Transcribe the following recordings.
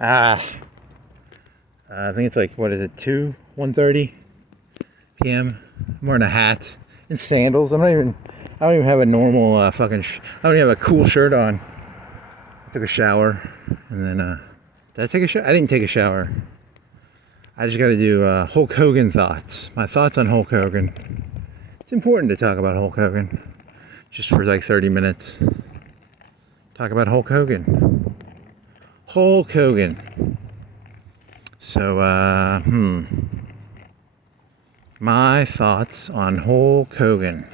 I think it's like, what is it, 1:30 p.m. I'm wearing a hat and sandals. I don't even have a normal I don't even have a cool shirt on. I took a shower, and then, did I take a shower? I didn't take a shower. I just got to do Hulk Hogan thoughts. My thoughts on Hulk Hogan. It's important to talk about Hulk Hogan. Just for like 30 minutes. Talk about Hulk Hogan. Hulk Hogan. So, my thoughts on Hulk Hogan.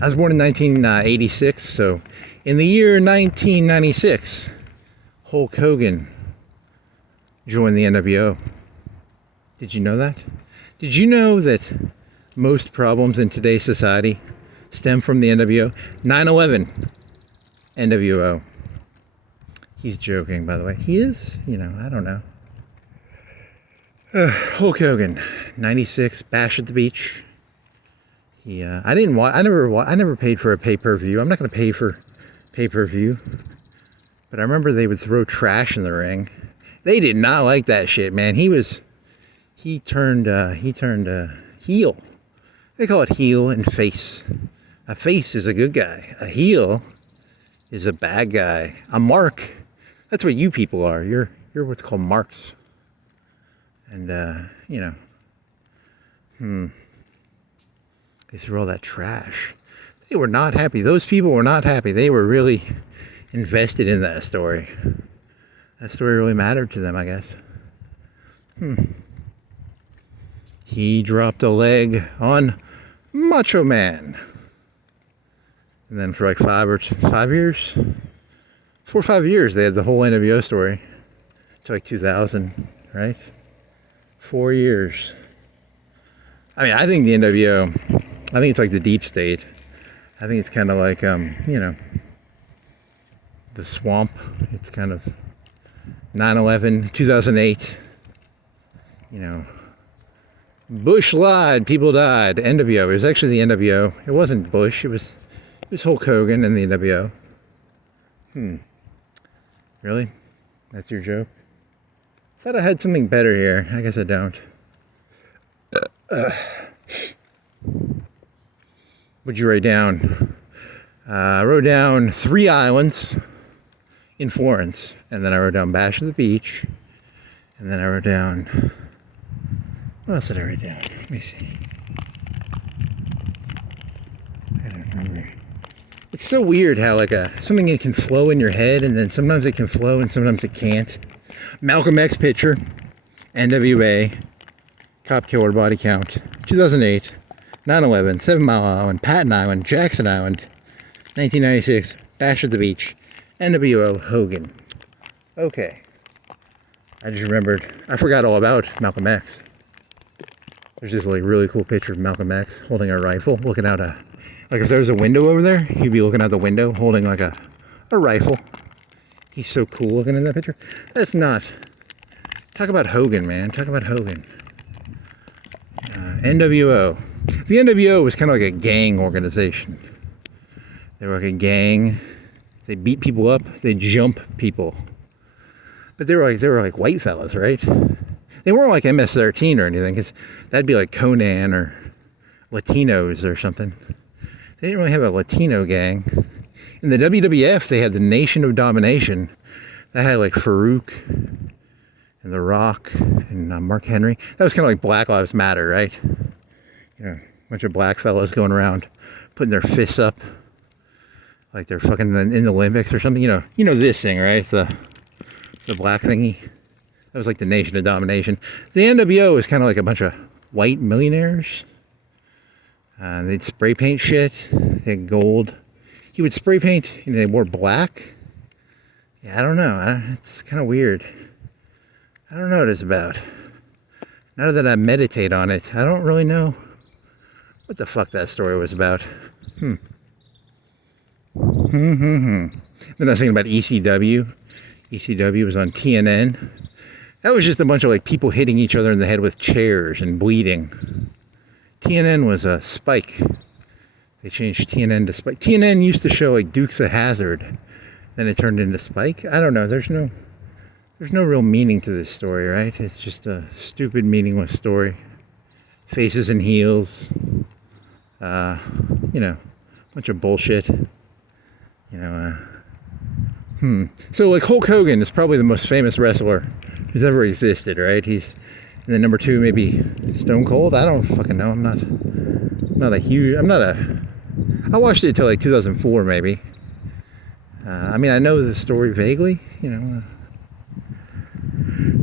I was born in 1986, so in the year 1996, Hulk Hogan joined the NWO. Did you know that? Did you know that most problems in today's society stem from the NWO? 9/11, NWO. He's joking, by the way. He is? You know, I don't know. Hulk Hogan, 96, Bash at the Beach. I never paid for a pay-per-view. I'm not going to pay for pay-per-view. But I remember they would throw trash in the ring. They did not like that shit, man. He turned heel. They call it heel and face. A face is a good guy. A heel is a bad guy. A mark. That's what you people are. You're what's called marks. And they threw all that trash. They were not happy. Those people were not happy. They were really invested in that story. That story really mattered to them, I guess. He dropped a leg on Macho Man. And then for like 4 or 5 years, they had the whole NWO story. To like 2000, right? 4 years. I mean, I think the NWO, I think it's like the deep state. I think it's kind of like, the swamp. It's kind of 9/11, 2008. Bush lied, people died. NWO. It was actually the NWO. It wasn't Bush. It was Hulk Hogan and the NWO. Really? That's your joke? Thought I had something better here. I guess I don't. What'd you write down? I wrote down 3 islands in Florence. And then I wrote down Bash at the Beach. And then I wrote down... What else did I write down? Let me see. I don't remember. It's so weird how something can flow in your head, and then sometimes it can flow and sometimes it can't. Malcolm X picture, NWA, cop killer body count, 2008, 9/11, 7 Mile Island, Patton Island, Jackson Island, 1996, Bash at the Beach, NWO, Hogan. Okay. I just remembered, I forgot all about Malcolm X. There's this like really cool picture of Malcolm X holding a rifle, looking out like if there was a window over there, he'd be looking out the window holding like a rifle. He's so cool looking in that picture. That's not. Talk about Hogan, man. Talk about Hogan. NWO. The NWO was kind of like a gang organization. They were like a gang. They beat people up. They jump people. But they were like white fellas, right? They weren't like MS-13 or anything, because that'd be like Conan or Latinos or something. They didn't really have a Latino gang. In the WWF, they had the Nation of Domination. That had like Farouk and The Rock and Mark Henry. That was kind of like Black Lives Matter, right? A bunch of black fellas going around putting their fists up like they're fucking in the Olympics or something. You know this thing, right? It's the black thingy. That was like the Nation of Domination. The NWO was kind of like a bunch of white millionaires. They'd spray paint shit. They had gold. He would spray paint, and they wore black. Yeah, I don't know. It's kind of weird. I don't know what it's about. Now that I meditate on it, I don't really know what the fuck that story was about. Then I was thinking about ECW. ECW was on TNN. That was just a bunch of like people hitting each other in the head with chairs and bleeding. TNN was a Spike. They changed TNN to Spike. TNN used to show like Dukes of Hazzard. Then it turned into Spike. I don't know. There's no there's no real meaning to this story, right? It's just a stupid, meaningless story. Faces and heels. You know, bunch of bullshit. You know, So like Hulk Hogan is probably the most famous wrestler who's ever existed, right? He's, and then number 2 maybe Stone Cold. I don't fucking know. I watched it till like 2004 maybe. I mean, I know the story vaguely, you know.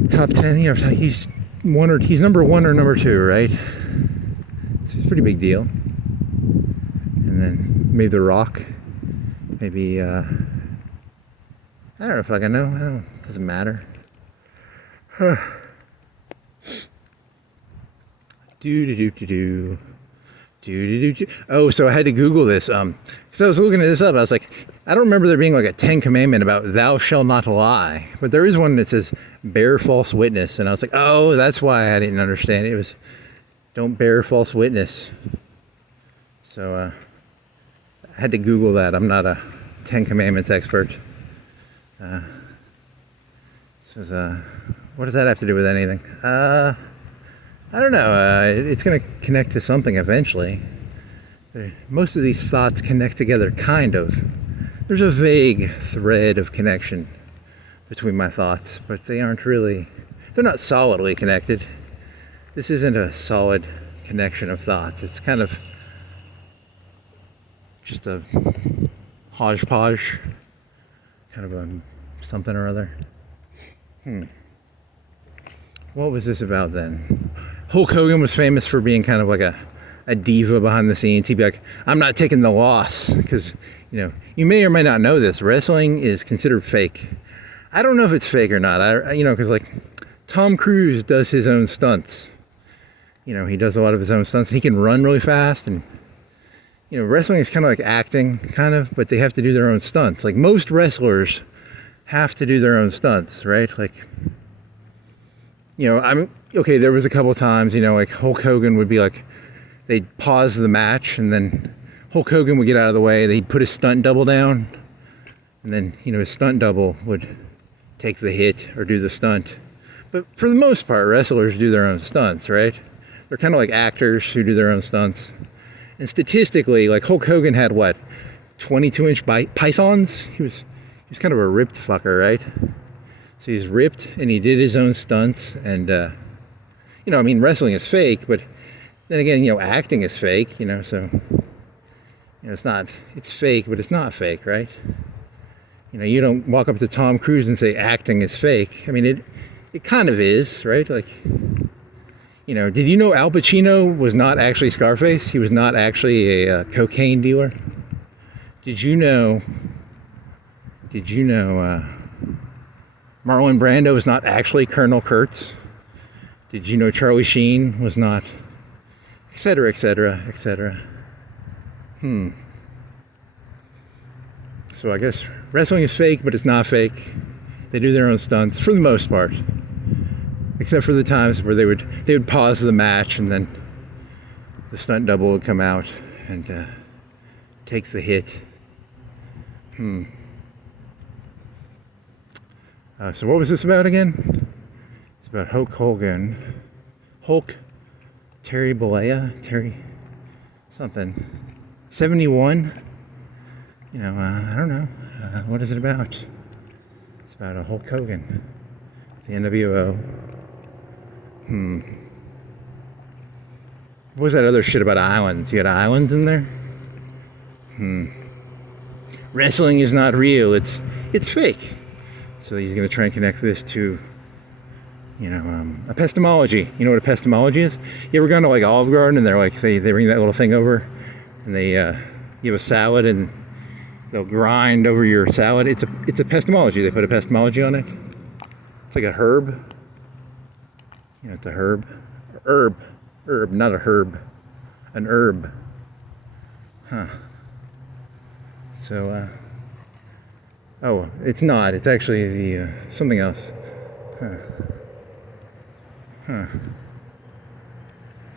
Top 10, you know, he's number 1 or number 2, right? So it's a pretty big deal. And then maybe The Rock, maybe I don't know if I can know. It doesn't matter. Oh, so I had to Google this. Because I was looking this up. I was like, I don't remember there being like a 10 commandment about thou shalt not lie. But there is one that says bear false witness. And I was like, oh, that's why I didn't understand it. It was don't bear false witness. So I had to Google that. I'm not a 10 commandments expert. Says, what does that have to do with anything? I don't know. It's going to connect to something eventually. Most of these thoughts connect together, kind of. There's a vague thread of connection between my thoughts, but they aren't really, they're not solidly connected. This isn't a solid connection of thoughts. It's kind of just a hodgepodge, kind of a something or other. What was this about then? Hulk Hogan was famous for being kind of like a diva behind the scenes. He'd be like, I'm not taking the loss. Because, you know, you may or may not know this. Wrestling is considered fake. I don't know if it's fake or not. Because like Tom Cruise does his own stunts. You know, he does a lot of his own stunts. He can run really fast. And, you know, wrestling is kind of like acting, kind of. But they have to do their own stunts. Like most wrestlers have to do their own stunts, right? Like, you know, okay, there was a couple times, you know, like Hulk Hogan would be like, they'd pause the match and then Hulk Hogan would get out of the way, they'd put his stunt double down, and then, you know, his stunt double would take the hit or do the stunt. But for the most part, wrestlers do their own stunts, right? They're kind of like actors who do their own stunts. And statistically, like Hulk Hogan had what, 22-inch pythons? He was kind of a ripped fucker, right? So he's ripped and he did his own stunts. And, you know, I mean, wrestling is fake, but then again, you know, acting is fake, you know, so, you know, it's fake, but it's not fake, right? You know, you don't walk up to Tom Cruise and say acting is fake. I mean, it kind of is, right? Like, you know, did you know Al Pacino was not actually Scarface? He was not actually a cocaine dealer? Did you know Marlon Brando was not actually Colonel Kurtz? Did you know Charlie Sheen was not, etc., etc., etc.? So I guess wrestling is fake, but it's not fake. They do their own stunts for the most part, except for the times where they would pause the match and then the stunt double would come out and take the hit. So what was this about again? It's about Hulk Hogan. Terry something. 71? You know, I don't know. What is it about? It's about a Hulk Hogan. The NWO. What was that other shit about islands? You got islands in there? Wrestling is not real. It's fake. So he's going to try and connect this to, you know, epistemology. You know what epistemology is? You ever gone to like Olive Garden and they're like, they bring that little thing over and they give a salad and they'll grind over your salad. It's epistemology. They put epistemology on it. It's like a herb. You know, it's a herb. Herb, not a herb. An herb. So, oh, it's not. It's actually the something else.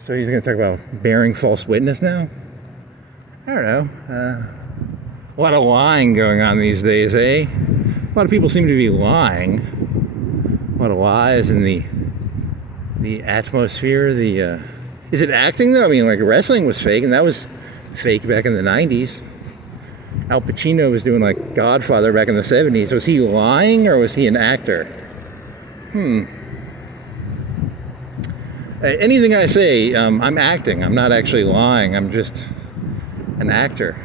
So he's going to talk about bearing false witness now? I don't know. A lot of lying going on these days, eh? A lot of people seem to be lying. a lot of lies in the atmosphere. Is it acting though? I mean, like wrestling was fake, and that was fake back in the 90s. Al Pacino was doing like Godfather back in the 70s. Was he lying or was he an actor? Anything I say, I'm acting. I'm not actually lying. I'm just an actor.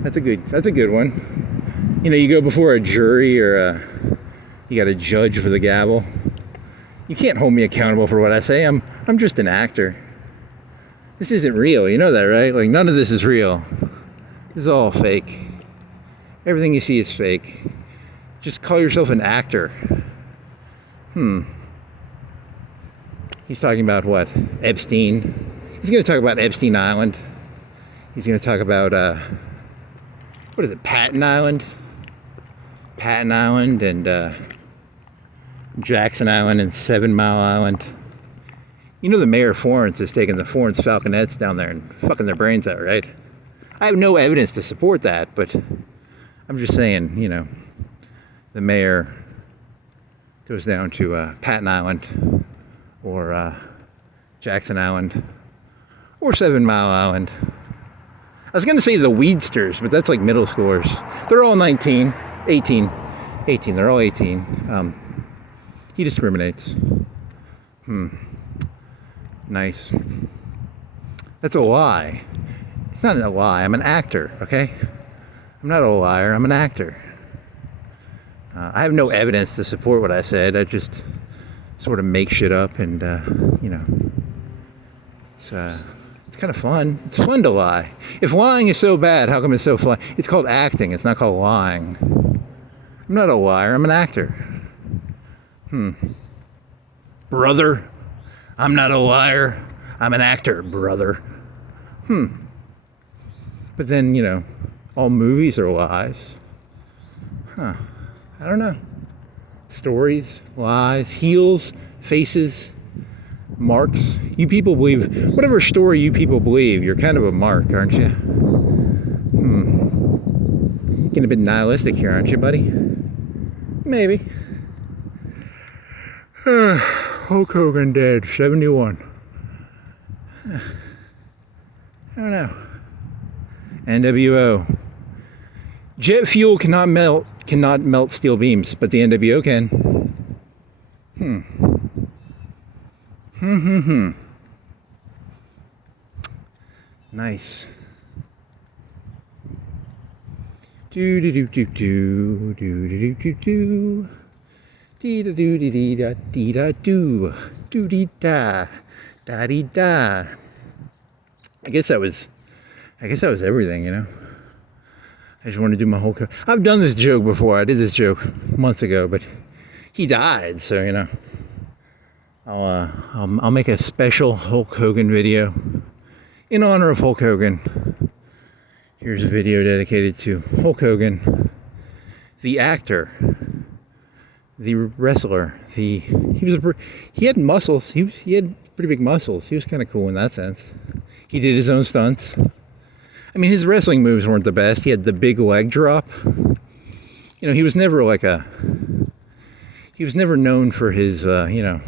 That's a good one. You know, you go before a jury or you got a judge with a gavel. You can't hold me accountable for what I say. I'm just an actor. This isn't real. You know that, right? Like, none of this is real. This is all fake. Everything you see is fake. Just call yourself an actor. He's talking about what? Epstein. He's going to talk about Epstein Island. He's going to talk about, what is it, Patton Island? Patton Island and Jackson Island and 7 Mile Island. You know the mayor of Florence is taking the Florence Falconets down there and fucking their brains out, right? I have no evidence to support that, but I'm just saying, you know, the mayor goes down to Patton Island or Jackson Island or 7 Mile Island. I was going to say the Weedsters, but that's like middle schoolers. They're all 18. They're all 18. He discriminates. Nice. That's a lie. It's not a lie. I'm an actor, okay? I'm not a liar. I'm an actor. I have no evidence to support what I said. I just sort of make shit up and, you know, it's kind of fun. It's fun to lie. If lying is so bad, how come it's so fun? It's called acting. It's not called lying. I'm not a liar. I'm an actor. Brother, I'm not a liar. I'm an actor, brother. But then, you know, all movies are lies. I don't know. Stories, lies, heels, faces, marks. You people believe, whatever story you people believe, you're kind of a mark, aren't you? Getting a bit nihilistic here, aren't you, buddy? Maybe. Hulk Hogan dead, 71. I don't know. NWO. Jet fuel cannot melt steel beams, but the NWO can. Nice. Do do do do do do do do do. Dee da doo dee dee da dee da doo doo dee da da dee da. I guess that was everything, you know. I just want to do my whole. I've done this joke before. I did this joke months ago, but he died, so you know. I'll make a special Hulk Hogan video in honor of Hulk Hogan. Here's a video dedicated to Hulk Hogan, the actor, the wrestler. He had muscles. He had pretty big muscles. He was kind of cool in that sense. He did his own stunts. I mean, his wrestling moves weren't the best. He had the big leg drop. You know, he was never known for his, you know,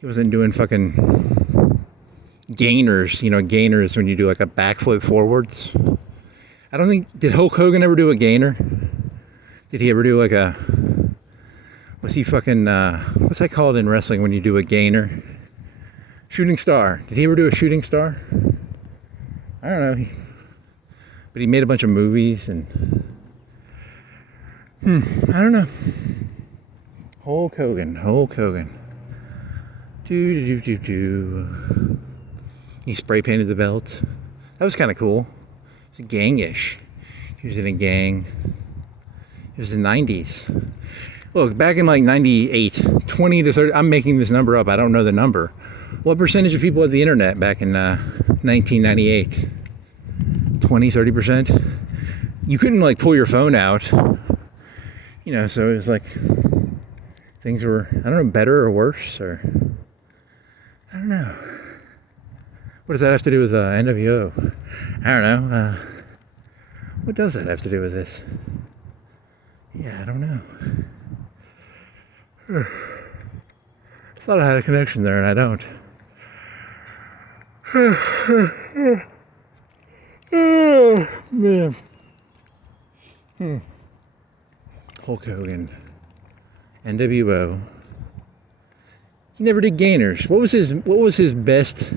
he wasn't doing fucking gainers, you know, gainers when you do like a backflip forwards. I don't think, did Hulk Hogan ever do a gainer? Did he ever do like a, was he fucking, what's that called in wrestling when you do a gainer? Shooting star. Did he ever do a shooting star? I don't know. But he made a bunch of movies and, I don't know. Hulk Hogan. Do. He spray painted the belt. That was kind of cool. It was gangish. He was in a gang. It was the 90s. Look, back in like 98, 20 to 30, I'm making this number up. I don't know the number. What percentage of people had the internet back in 1998? 20, 30%? You couldn't like pull your phone out. You know, so it was like, things were, I don't know, better or worse, or, I don't know. What does that have to do with NWO? I don't know. What does that have to do with this? Yeah, I don't know. Thought I had a connection there, and I don't. Oh, man. Hulk Hogan. NWO. He never did gainers. What was his best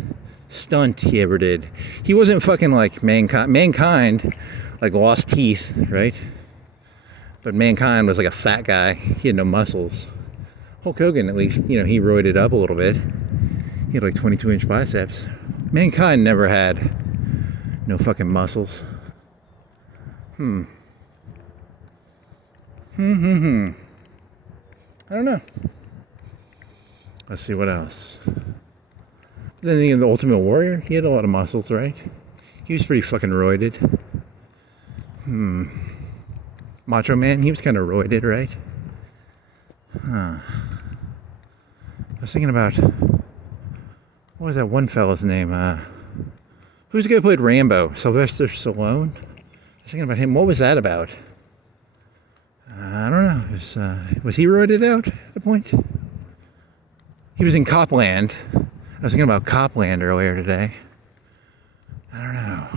stunt he ever did? He wasn't fucking like Mankind. Mankind, like, lost teeth, right? But Mankind was like a fat guy. He had no muscles. Hulk Hogan, at least, you know, he roided up a little bit. He had like 22-inch biceps. Mankind never had no fucking muscles. I don't know. Let's see what else. Then the Ultimate Warrior, he had a lot of muscles, right? He was pretty fucking roided. Macho Man, he was kind of roided, right? I was thinking about, what was that one fella's name? Who's the guy who played Rambo? Sylvester Stallone? I was thinking about him. What was that about? I don't know. Was he roided out at a point? He was in Copland. I was thinking about Copland earlier today. I don't know.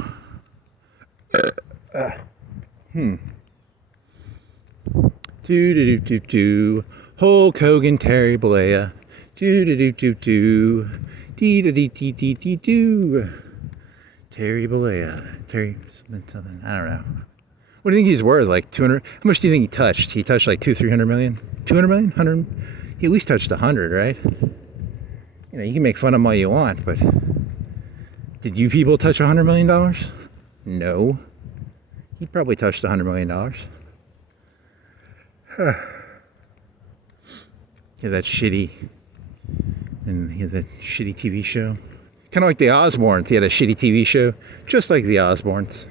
Do Hulk Hogan, Terry Bollea. Do Terry Bollea. Terry something. I don't know. What do you think he's worth? Like 200? How much do you think he touched? He touched like 300 million? 200 million? 100? He at least touched 100, right? You know, you can make fun of him all you want, but did you people touch $100 million? No. He probably touched $100 million. Yeah, that shitty, and he had that shitty TV show. Kind of like the Osbournes. He had a shitty TV show, just like the Osbournes.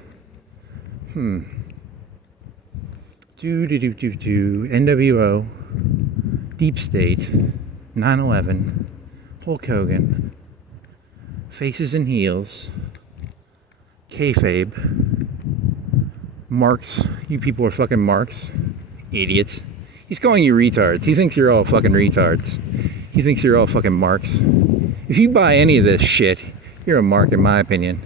NWO, Deep State, 9/11, Hulk Hogan, Faces and Heels, Kayfabe, Marks. You people are fucking marks. Idiots. He's calling you retards. He thinks you're all fucking retards. He thinks you're all fucking marks. If you buy any of this shit, you're a mark in my opinion.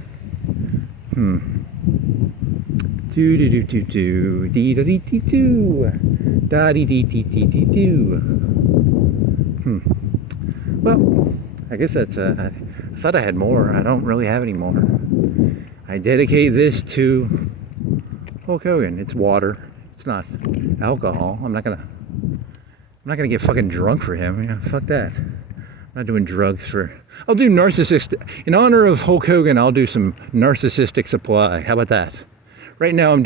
Well, I guess that's I thought I had more. I don't really have any more. I dedicate this to Hulk Hogan. It's water. It's not alcohol. I'm not gonna get fucking drunk for him. You know, fuck that. I'm not doing drugs for. I'll do narcissistic. In honor of Hulk Hogan, I'll do some narcissistic supply. How about that? Right now I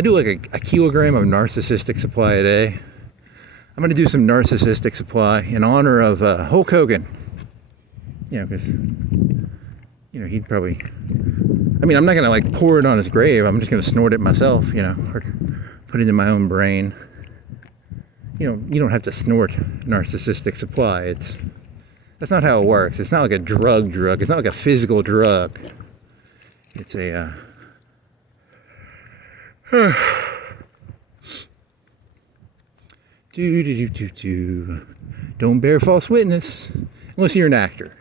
do like a kilogram of narcissistic supply a day. I'm gonna do some narcissistic supply in honor of Hulk Hogan. You know, because he'd probably. I mean, I'm not gonna like pour it on his grave. I'm just gonna snort it myself. You know, or put it in my own brain. You don't have to snort narcissistic supply. That's not how it works. It's not like a drug. It's not like a physical drug. It's a Don't bear false witness unless you're an actor.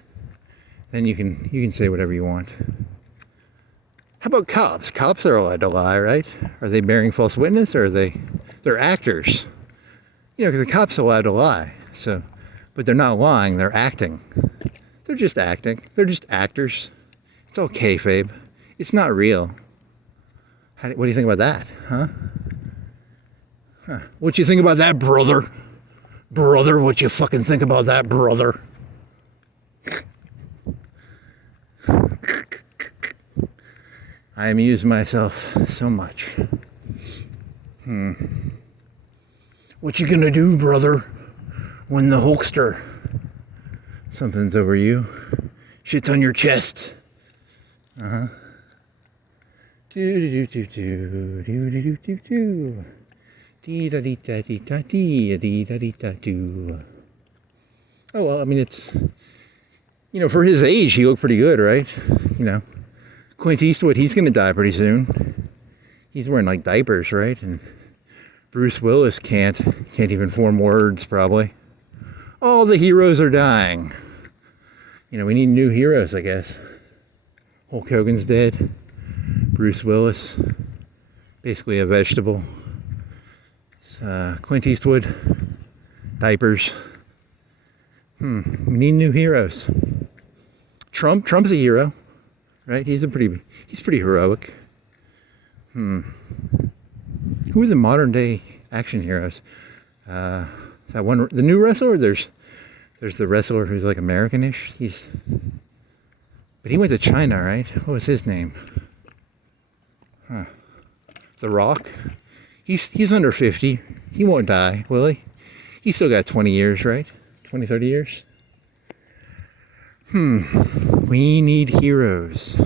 Then you can say whatever you want. How about cops? Cops are allowed to lie, right? Are they bearing false witness, or they're actors? You know, because the cops are allowed to lie. So, but they're not lying. They're acting. They're just acting. They're just actors. It's all kayfabe. It's not real. What do you think about that, huh? What you think about that, brother? Brother, what you fucking think about that, brother? I amuse myself so much. What you gonna do, brother, when the Hulkster? Something's over you. Shit's on your chest. Uh-huh. Oh, well, I mean, it's, for his age, he looked pretty good, right? Clint Eastwood, he's going to die pretty soon. He's wearing, like, diapers, right? And Bruce Willis can't even form words, probably. All the heroes are dying. You know, we need new heroes, I guess. Hulk Hogan's dead. Bruce Willis, basically a vegetable. It's, Clint Eastwood, diapers. We need new heroes. Trump's a hero, right? He's pretty heroic. Who are the modern day action heroes? That one, the new wrestler. There's the wrestler who's like American-ish. But he went to China, right? What was his name? The Rock. He's under 50. He won't die, will he? He's still got 20 years, right? 20, 30 years. We need heroes.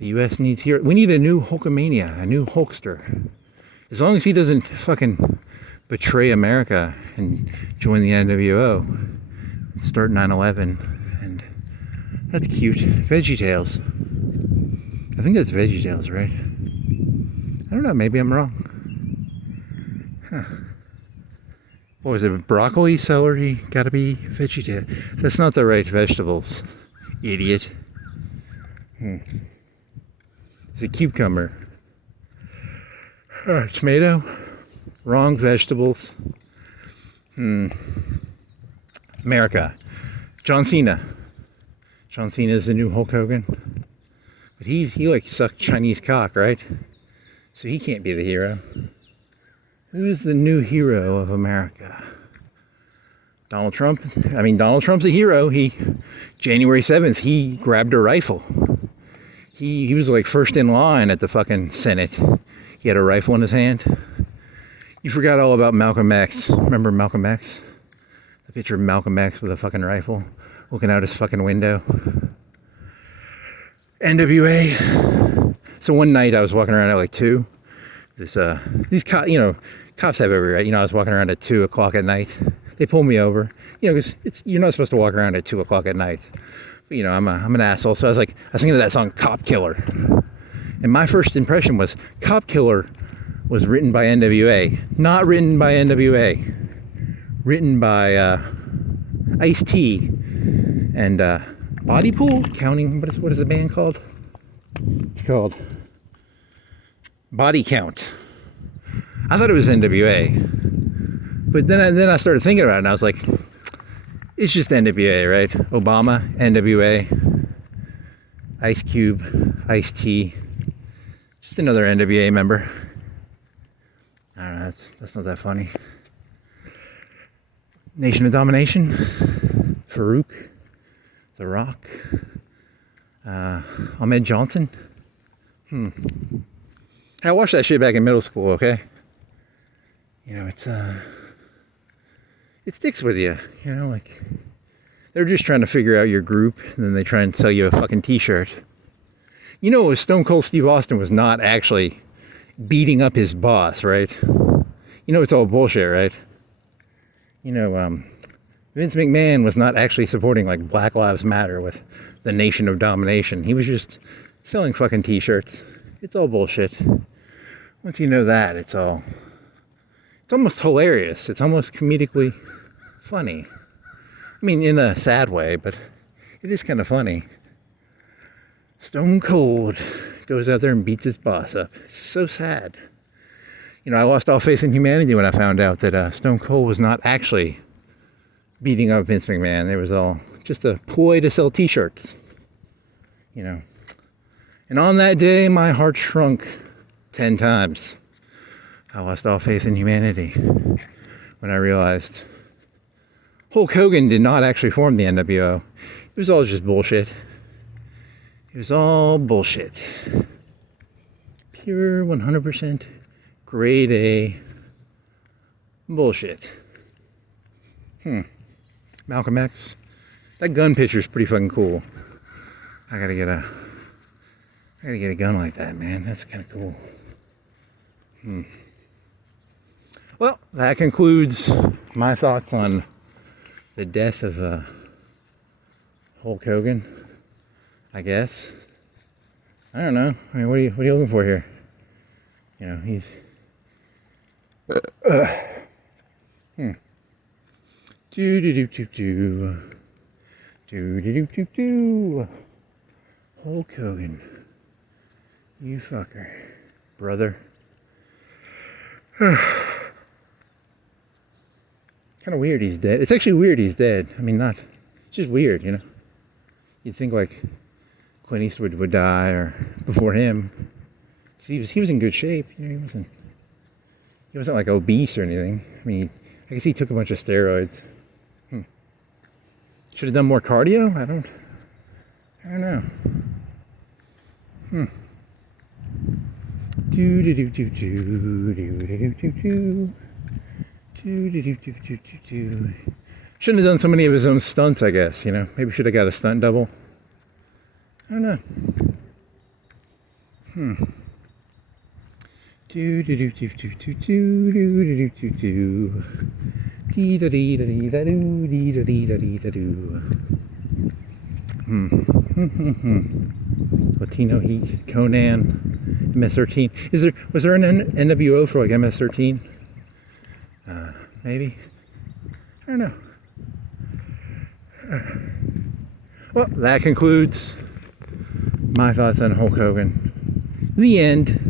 The U.S. needs heroes. We need a new Hulkamania, a new Hulkster. As long as he doesn't fucking betray America and join the NWO and start 9/11. And that's cute. VeggieTales. I think that's VeggieTales, right? I don't know. Maybe I'm wrong. What was it? Broccoli, celery, gotta be VeggieTales. That's not the right vegetables, idiot. It's a cucumber. Tomato, wrong vegetables. America. John Cena. John Cena is the new Hulk Hogan. But he like sucked Chinese cock, right? So he can't be the hero. Who's the new hero of America? Donald Trump. I mean, Donald Trump's a hero. January 7th, he grabbed a rifle. He was like first in line at the fucking Senate. He had a rifle in his hand. You forgot all about Malcolm X. Remember Malcolm X? The picture of Malcolm X with a fucking rifle looking out his fucking window. NWA. So one night I was walking around at like 2. These cops, cops have every right. I was walking around at 2 o'clock at night. They pulled me over, because you're not supposed to walk around at 2 o'clock at night. But, I'm an asshole. So I was thinking of that song, Cop Killer. And my first impression was Cop Killer was written by NWA, not written by NWA. Written by Ice-T and Body Pool, counting, what is the band called? It's called Body Count. I thought it was NWA. But then I started thinking about it, and I was like, it's just NWA, right? Obama, NWA, Ice Cube, Ice-T, just another NWA member. I don't know, that's not that funny. Nation of Domination, Farouk, The Rock, Ahmed Johnson. I watched that shit back in middle school, okay? It sticks with you, they're just trying to figure out your group, and then they try and sell you a fucking t-shirt. Stone Cold Steve Austin was not actually beating up his boss, right? It's all bullshit, right? Vince McMahon was not actually supporting like Black Lives Matter with the Nation of Domination. He was just selling fucking t-shirts. It's all bullshit. Once you know that, it's almost hilarious. It's almost comedically funny. I mean, in a sad way, but it is kind of funny. Stone Cold goes out there and beats his boss up. It's so sad. I lost all faith in humanity when I found out that Stone Cold was not actually beating up Vince McMahon. It was all just a ploy to sell t-shirts. And on that day, my heart shrunk 10 times. I lost all faith in humanity when I realized Hulk Hogan did not actually form the NWO. It was all just bullshit. It was all bullshit. Pure 100% grade A bullshit. Malcolm X. That gun picture is pretty fucking cool. I gotta get a gun like that, man. That's kind of cool. Well, that concludes my thoughts on the death of Hulk Hogan, I guess. I don't know. I mean, what are you looking for here? Do do do do do. Do do do do do. Hulk Hogan. You fucker. Brother. Kind of weird he's dead. It's actually weird he's dead. I mean, not. It's just weird, you know. You'd think like Clint Eastwood would die or before him. 'Cause he was in good shape. You know, he wasn't like obese or anything. I mean, I guess he took a bunch of steroids. Should have done more cardio. I don't know. Do do do do do do do do do do. Do do do do do do do. Shouldn't have done so many of his own stunts, I guess, you know. Maybe should have got a stunt double. I don't know. Do do do do do do do do do do do. Dee da dee da dee da doo dee da dee da dee da doo. Latino Heat, Conan, MS-13. Was there an NWO for like MS-13? Maybe. I don't know. Well, that concludes my thoughts on Hulk Hogan. The end.